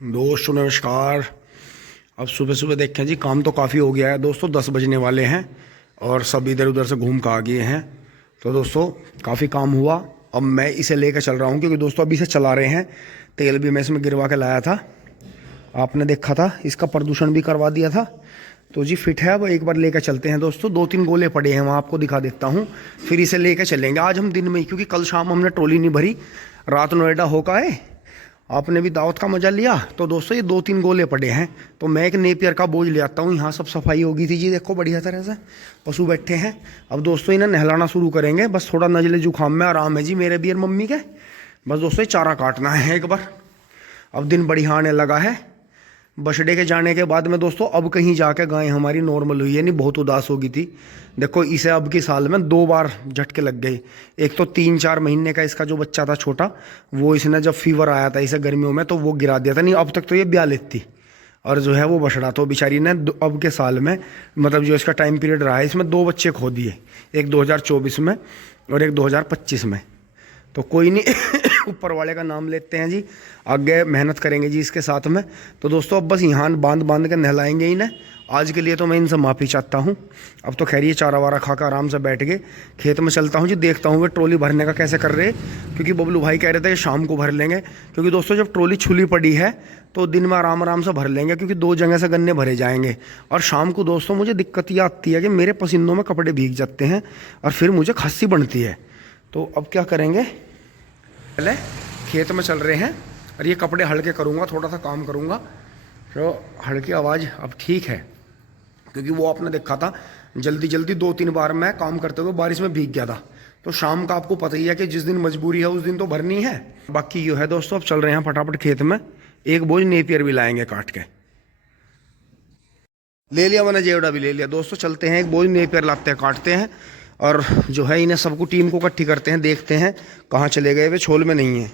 दोस्तों नमस्कार। अब सुबह सुबह देखें जी, काम तो काफ़ी हो गया है दोस्तों, 10 बजने वाले हैं और सब इधर उधर से घूम कर आ गए हैं। तो दोस्तों काफ़ी काम हुआ। अब मैं इसे लेकर चल रहा हूँ क्योंकि दोस्तों अभी से चला रहे हैं। तेल भी मैं इसमें गिरवा के लाया था, आपने देखा था, इसका प्रदूषण भी करवा दिया था। तो जी फिट है, अब एक बार लेकर चलते हैं दोस्तों। 2-3 गोले पड़े हैं वहाँ, आपको दिखा देता हूँ, फिर इसे लेकर चलेंगे आज हम दिन में ही, क्योंकि कल शाम हमने ट्रॉली नहीं भरी, रात नोएडा होकर आए, आपने भी दावत का मजा लिया। तो दोस्तों ये 2-3 गोले पड़े हैं, तो मैं एक नेपियर का बोझ ले आता हूँ। यहाँ सब सफाई होगी थी जी, देखो बढ़िया तरह से पशु बैठे हैं। अब दोस्तों इन्हें नहलाना शुरू करेंगे, बस थोड़ा नजले जुकाम में आराम है जी मेरे भी और मम्मी के। बस दोस्तों ये चारा काटना है एक बार। अब दिन बढ़िया आने लगा है। बछड़े के जाने के बाद में दोस्तों अब कहीं जाके गाय हमारी नॉर्मल हुई है, नहीं बहुत उदास हो गई थी। देखो इसे अब की साल में 2 बार झटके लग गए। एक तो 3-4 महीने का इसका जो बच्चा था छोटा, वो इसने जब फीवर आया था इसे गर्मियों में, तो वो गिरा दिया था। नहीं अब तक तो ये 42 थी, और जो है वो बछड़ा तो बेचारी ने अब के साल में, मतलब जो इसका टाइम पीरियड रहा है, इसमें 2 बच्चे खो दिए, एक 2024 में और एक 2025 में। तो कोई नहीं ऊपर वाले का नाम लेते हैं जी, आगे मेहनत करेंगे जी इसके साथ में। तो दोस्तों अब बस यहाँ बांध बांध के नहलाएंगे इन्हें। आज के लिए तो मैं इनसे माफ़ी चाहता हूँ। अब तो खैर ये चारा वारा खा कर आराम से बैठ गए। खेत में चलता हूँ जी, देखता हूँ वे ट्रॉली भरने का कैसे कर रहे, क्योंकि बबलू भाई कह रहे थे कि शाम को भर लेंगे। क्योंकि दोस्तों जब ट्रॉली छुली पड़ी है तो दिन में आराम आराम से भर लेंगे, क्योंकि 2 जगह से गन्ने भरे जाएंगे। और शाम को दोस्तों मुझे दिक्कत ये आती है कि मेरे पसीनों में कपड़े भीग जाते हैं और फिर मुझे खांसी बनती है। तो अब क्या करेंगे, पहले खेत में चल रहे हैं और ये कपड़े हल्के करूँगा, थोड़ा सा काम करूँगा। तो हल्की आवाज़ अब ठीक है, क्योंकि वो आपने देखा था जल्दी जल्दी 2-3 बार मैं काम करते हुए बारिश में भीग गया था। तो शाम का आपको पता ही है कि जिस दिन मजबूरी है उस दिन तो भरनी है। बाकी ये है दोस्तों, अब चल रहे हैं फटाफट खेत में। एक बोझ नेपियर भी लाएंगे काट के, ले लिया मैंने, जेवड़ा भी ले लिया। दोस्तों चलते हैं, एक बोझ नेपियर लाते हैं, काटते हैं, और जो है इन्हें सबको टीम को इकट्ठी करते हैं, देखते हैं कहाँ चले गए, वे छोल में नहीं है।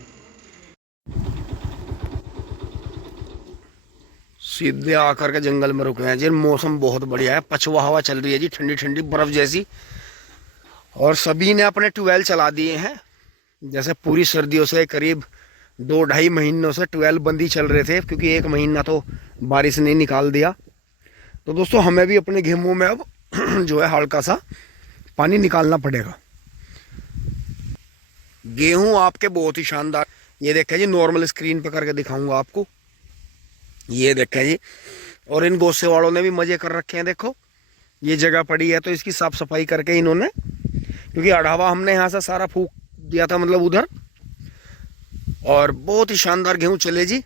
सीधे आकर के जंगल में रुके हैं जी। मौसम बहुत बढ़िया है, पछुआ हवा चल रही है जी, ठंडी ठंडी बर्फ जैसी। और सभी ने अपने ट्यूबवेल चला दिए हैं, जैसे पूरी सर्दियों से करीब 2-2.5 महीनों से ट्यूबवेल बंद ही चल रहे थे, क्योंकि 1 महीना तो बारिश ने निकाल दिया। तो दोस्तों हमें भी अपने गेहूं में अब जो है हल्का सा पानी निकालना पड़ेगा। गेहूं आपके बहुत ही शानदार, ये देखें जी, नॉर्मल स्क्रीन पे करके दिखाऊंगा आपको, ये देखें जी। और इन गोसे वालों ने भी मजे कर रखे हैं। देखो ये जगह पड़ी है तो इसकी साफ सफाई करके इन्होंने, क्योंकि अढ़ावा हमने यहाँ से सारा फूक दिया था, मतलब उधर। और बहुत ही शानदार गेहूं चले जी।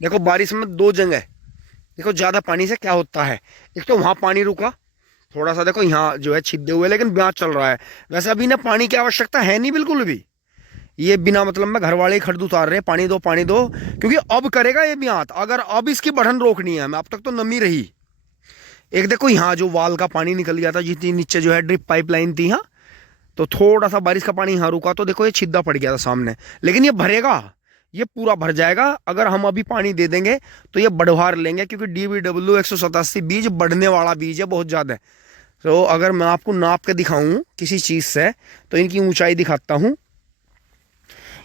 देखो बारिश में 2 जगह, देखो ज़्यादा पानी से क्या होता है, एक तो वहाँ पानी रुका थोड़ा सा, देखो यहाँ जो है छिद्दे हुए, लेकिन ब्याज चल रहा है। वैसे अभी ना पानी की आवश्यकता है नहीं बिल्कुल भी, ये बिना मतलब में घर वाले ही खड्ड उतार रहे हैं, पानी दो पानी दो, क्योंकि अब करेगा ये ब्यात। अगर अब इसकी बढ़न रोकनी है हमें, अब तक तो नमी रही। एक देखो यहाँ जो वाल का पानी निकल गया था, जितनी नीचे जो है ड्रिप पाइपलाइन थी, यहाँ तो थोड़ा सा बारिश का पानी यहाँ रुका तो देखो ये छिद्दा पड़ गया था सामने, लेकिन ये भरेगा, ये पूरा भर जाएगा। अगर हम अभी पानी दे देंगे तो ये बढ़वार लेंगे, क्योंकि DBW 187 बीज बढ़ने वाला बीज है बहुत ज़्यादा। तो अगर मैं आपको नाप के दिखाऊं किसी चीज़ से, तो इनकी ऊंचाई दिखाता हूं।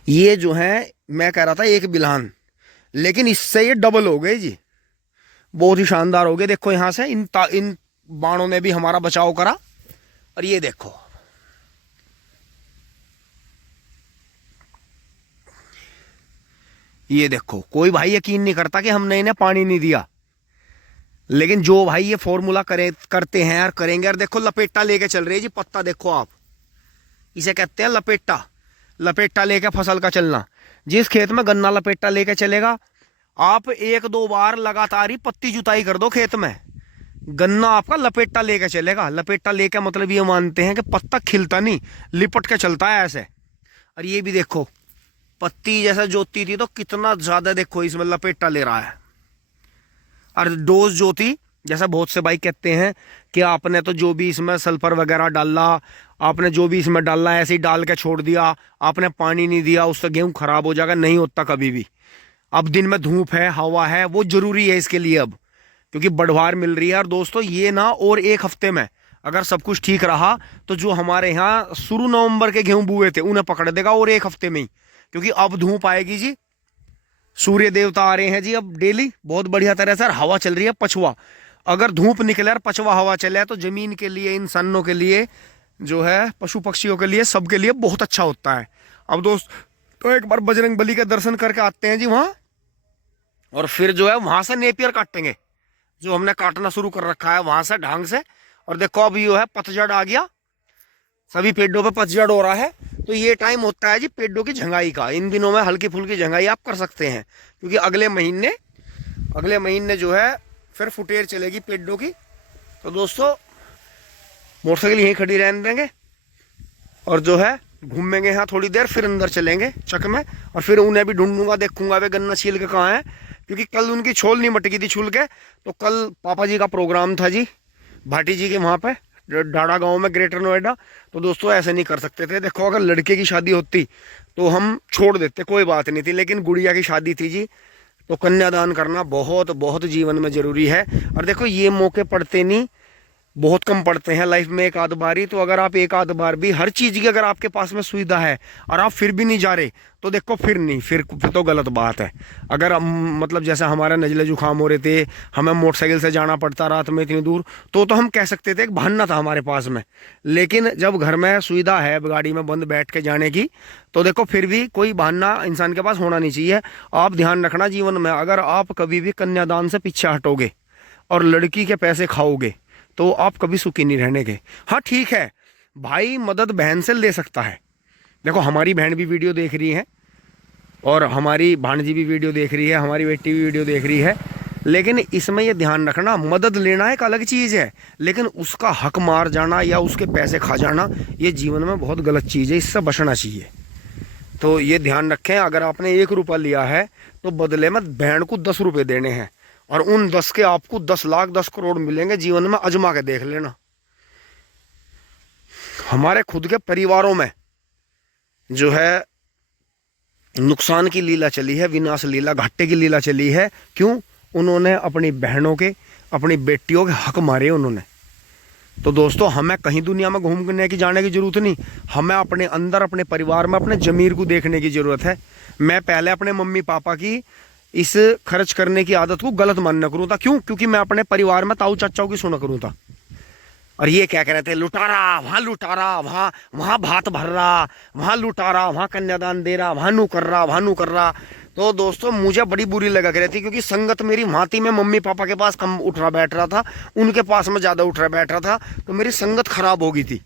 ये जो है मैं कह रहा था 1 बिल्हान, लेकिन इससे ये डबल हो गए जी, बहुत ही शानदार हो गए। देखो यहाँ से इन बाणों ने भी हमारा बचाव करा। और ये देखो, ये देखो, कोई भाई यकीन नहीं करता कि हमने इन्हें पानी नहीं दिया, लेकिन जो भाई ये फॉर्मूला करते हैं और करेंगे। और देखो लपेटा लेके चल रही है जी, पत्ता देखो आप, इसे कहते हैं लपेटा। लपेटा लेके फसल का चलना, जिस खेत में गन्ना लपेटा लेके चलेगा, आप 1-2 बार लगातार ही पत्ती जुताई कर दो खेत में, गन्ना आपका लपेटा लेके चलेगा। लपेटा लेके मतलब ये मानते हैं कि पत्ता खिलता नहीं, लिपट के चलता है ऐसे। और ये भी देखो, पत्ती जैसा जोती थी तो कितना ज्यादा देखो इसमें लपेटा ले रहा है। और डोज जो थी, जैसा बहुत से भाई कहते हैं कि आपने तो जो भी इसमें सल्फर वगैरह डाला, आपने जो भी इसमें डालना है ऐसे ही डाल के छोड़ दिया, आपने पानी नहीं दिया, उससे गेहूं खराब हो जाएगा। नहीं होता कभी भी। अब दिन में धूप है, हवा है, वो जरूरी है इसके लिए अब, क्योंकि बढ़वार मिल रही है। और दोस्तों ये ना और 1 हफ्ते में अगर सब कुछ ठीक रहा तो जो हमारे यहाँ शुरू नवंबर के गेहूं बुए थे उन्हें पकड़ देगा, और 1 हफ्ते में ही, क्योंकि अब धूप आएगी जी, सूर्य देवता आ रहे हैं जी अब डेली बहुत बढ़िया तरह से, और हवा चल रही है पछुआ। अगर धूप निकले और पछुआ हवा चले तो जमीन के लिए, इंसानों के लिए, जो है पशु पक्षियों के लिए, सबके लिए बहुत अच्छा होता है। अब दोस्त तो एक बार बजरंग बली के दर्शन करके आते हैं जी वहाँ, और फिर जो है वहां से नेपियर काटेंगे, जो हमने काटना शुरू कर रखा है वहां से ढंग से। और देखो अभी जो है पतझड़ आ गया, सभी पेड़ों पे पतझड़ हो रहा है, तो ये टाइम होता है जी पेड़ों की झंगाई का। इन दिनों में हल्की फुल्की झंगाई आप कर सकते हैं, क्योंकि अगले महीने जो है फिर फुटेर चलेगी पेड़ों की। तो दोस्तों मोटरसाइकिल यहीं खड़ी रहने देंगे और जो है घूमेंगे यहाँ थोड़ी देर, फिर अंदर चलेंगे चक में, और फिर उन्हें भी ढूंढूंगा, देखूंगा वे गन्ना छील के कहाँ है, क्योंकि कल उनकी छोल नहीं मटकी थी छूल के। तो कल पापा जी का प्रोग्राम था जी भाटी जी के वहाँ पे डाड़ा गांव में, ग्रेटर नोएडा। तो दोस्तों ऐसे नहीं कर सकते थे। देखो अगर लड़के की शादी होती तो हम छोड़ देते, कोई बात नहीं थी, लेकिन गुड़िया की शादी थी जी, तो कन्यादान करना बहुत बहुत जीवन में ज़रूरी है। और देखो ये मौके पड़ते नहीं, बहुत कम पड़ते हैं लाइफ में, एक आध बार ही। तो अगर आप एक आध बार भी हर चीज़ की अगर आपके पास में सुविधा है और आप फिर भी नहीं जा रहे, तो देखो फिर तो गलत बात है। अगर मतलब जैसे हमारा नजले जुकाम हो रहे थे, हमें मोटरसाइकिल से जाना पड़ता रात में इतनी दूर, तो हम कह सकते थे एक बहाना था हमारे पास में। लेकिन जब घर में सुविधा है गाड़ी में बंद बैठ के जाने की, तो देखो फिर भी कोई बहाना इंसान के पास होना नहीं चाहिए। आप ध्यान रखना जीवन में, अगर आप कभी भी कन्यादान से पीछे हटोगे और लड़की के पैसे खाओगे तो आप कभी सुखी नहीं रहने के। हाँ ठीक है, भाई मदद बहन से ले सकता है। देखो हमारी बहन भी वीडियो देख रही है और हमारी भांजी भी वीडियो देख रही है, हमारी बेटी भी वीडियो देख रही है, लेकिन इसमें यह ध्यान रखना, मदद लेना एक अलग चीज़ है, लेकिन उसका हक मार जाना या उसके पैसे खा जाना ये जीवन में बहुत गलत चीज़ है, इससे बचना चाहिए। तो ये ध्यान रखें, अगर आपने 1 रुपया लिया है तो बदले में बहन को 10 रुपये देने हैं, और उन 10 के आपको 10 लाख 10 करोड़ मिलेंगे जीवन में, आजमा के देख लेना। हमारे खुद के परिवारों में जो है नुकसान की लीला चली है, विनाश लीला, घाटे की लीला चली है। क्यों? उन्होंने अपनी बहनों के, अपनी बेटियों के हक मारे उन्होंने। तो दोस्तों हमें कहीं दुनिया में घूमने की जाने की जरूरत नहीं, हमें अपने अंदर, अपने परिवार में अपने जमीर को देखने की जरूरत है। मैं पहले अपने मम्मी पापा की इस खर्च करने की आदत को गलत मानना करूँ था। क्यों? क्योंकि मैं अपने परिवार में ताऊ चाचाओं की सुना करूँ था, और ये क्या कह रहे थे, लुटारा वहाँ वहाँ भात भर रहा, वहाँ लुटारा, वहाँ कन्यादान दे रहा, वहाँ नू कर रहा। तो दोस्तों मुझे बड़ी बुरी लगा रही थी, क्योंकि संगत मेरी भांति में मम्मी पापा के पास कम उठ रहा बैठ रहा था, उनके पास में ज़्यादा उठ रहा बैठ रहा था, तो मेरी संगत खराब हो गई थी।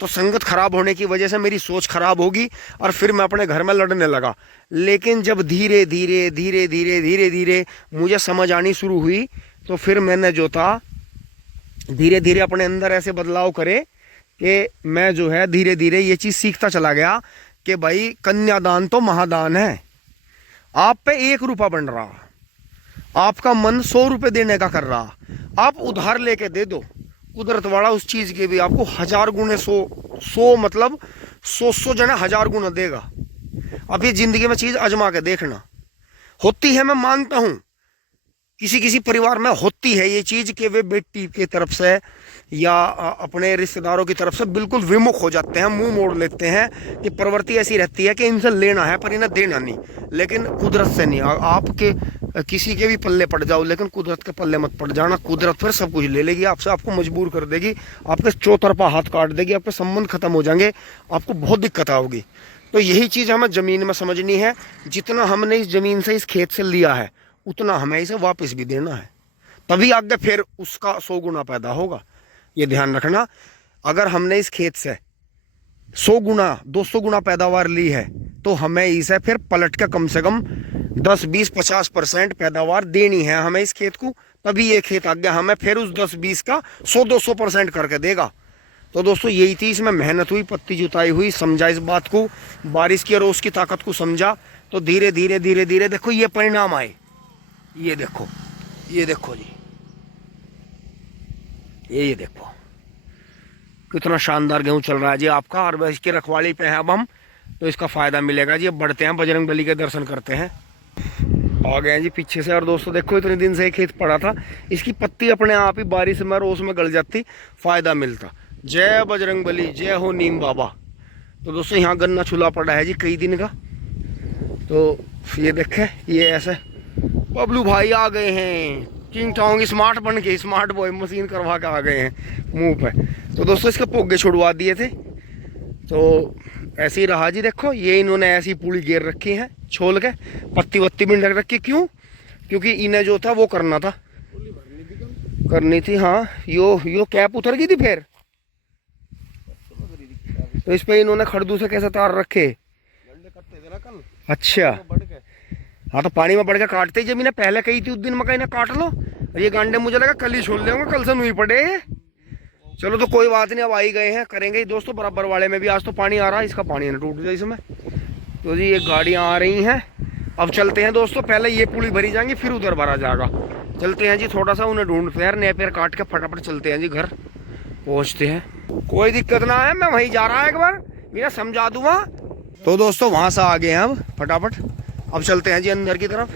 तो संगत खराब होने की वजह से मेरी सोच खराब होगी, और फिर मैं अपने घर में लड़ने लगा। लेकिन जब धीरे धीरे मुझे समझ आनी शुरू हुई, तो फिर मैंने जो था धीरे धीरे अपने अंदर ऐसे बदलाव करे कि मैं जो है धीरे धीरे ये चीज़ सीखता चला गया कि भाई कन्यादान तो महादान है। आप पे 1 रुपया बन रहा, आपका मन 100 रुपये देने का कर रहा, आप उधार लेके दे दो, कुदरत वाला उस चीज़ के भी आपको 1000 गुने 100 मतलब 100 जने 1000 गुना देगा। अब ये जिंदगी में चीज़ आजमा के देखना। होती है, मैं मानता हूँ किसी परिवार में होती है ये चीज़ कि वे बेटी की तरफ से या अपने रिश्तेदारों की तरफ से बिल्कुल विमुख हो जाते हैं, मुंह मोड़ लेते हैं, कि प्रवृत्ति ऐसी रहती है कि इनसे लेना है पर इन्हें देना नहीं। लेकिन कुदरत से नहीं, आपके किसी के भी पल्ले पड़ जाओ, लेकिन कुदरत के पल्ले मत पड़ जाना। कुदरत फिर सब कुछ ले लेगी आपसे, आपको मजबूर कर देगी, आपके चौतरफा हाथ काट देगी, आपके संबंध खत्म हो जाएंगे, आपको बहुत दिक्कत होगी। तो यही चीज़ हमें ज़मीन में समझनी है, जितना हमने इस ज़मीन से, इस खेत से लिया है, उतना हमें इसे वापस भी देना है, तभी आगे फिर उसका 100 गुना पैदा होगा। ये ध्यान रखना, अगर हमने इस खेत से 100 गुना 200 गुना पैदावार ली है, तो हमें इसे फिर पलट के कम से कम 10, 20, 50% पैदावार देनी है हमें इस खेत को, तभी ये खेत आगे हमें फिर उस 10, 20 का 100, 200% करके देगा। तो दोस्तों यही थी, इसमें मेहनत हुई, पत्ती जुताई हुई, समझा इस बात को, बारिश की और ओस की ताकत को समझा, तो धीरे धीरे देखो ये परिणाम आए। ये देखो जी, ये देखो कितना शानदार गेहूं चल रहा है जी आपका, और इसकी रखवाली पे है अब हम, तो इसका फायदा मिलेगा जी। अब बढ़ते हैं, बजरंग बली के दर्शन करते हैं। आ गए हैं जी पीछे से, और दोस्तों देखो इतने दिन से एक खेत पड़ा था, इसकी पत्ती अपने आप ही बारिश में और ओस में गल जाती, फायदा मिलता। जय बजरंग बली, जय हो नीम बाबा। तो दोस्तों यहाँ गन्ना छुला पड़ा है जी कई दिन का, तो ये देखे, ये ऐसे बबलू भाई आ गए हैं किंग टोंग स्मार्ट बन के, स्मार्ट बॉय मशीन करवा के आ गए हैं मुंह पे। तो दोस्तों इसके पोगे छुड़वा दिए थे, तो ऐसे ही रहा जी। देखो ये इन्होंने ऐसी पूरी घेर रखी है छोल के, पत्ती वत्ती भी लग रखी। क्यों? क्योंकि इन्हें जो था वो करना था, करनी थी। हाँ यो कैप उतर गई थी फिर, तो इस पे इन्होंने खड़दू से कैसे तार रखे। अच्छा हाँ, तो पानी में बढ़ के काटते ही जब इन्हें पहले कही थी उस दिन मकई ने काट लो, और ये गांडे मुझे लगा कल ही छोड़ लेंगे, कल से नहीं पड़े। चलो तो कोई बात नहीं, अब आ ही गए हैं, करेंगे ही दोस्तों। बराबर वाले में भी आज तो पानी आ रहा है, इसका पानी ना टूट जाए इसमें। तो जी ये गाड़ियाँ आ रही हैं, अब चलते हैं दोस्तों। पहले ये पुली भरी जाएंगी, फिर उधर भरा जाएगा। चलते हैं जी, थोड़ा सा उन्हें ढूंढते हैं, नेपियर काट के फटाफट चलते हैं जी, घर पहुँचते हैं। कोई दिक्कत ना है, मैं वहीं जा रहा है, एक बार मेरा समझा दूंगा। तो दोस्तों वहाँ से आ गए हैं अब फटाफट, अब चलते हैं जी अंदर की तरफ।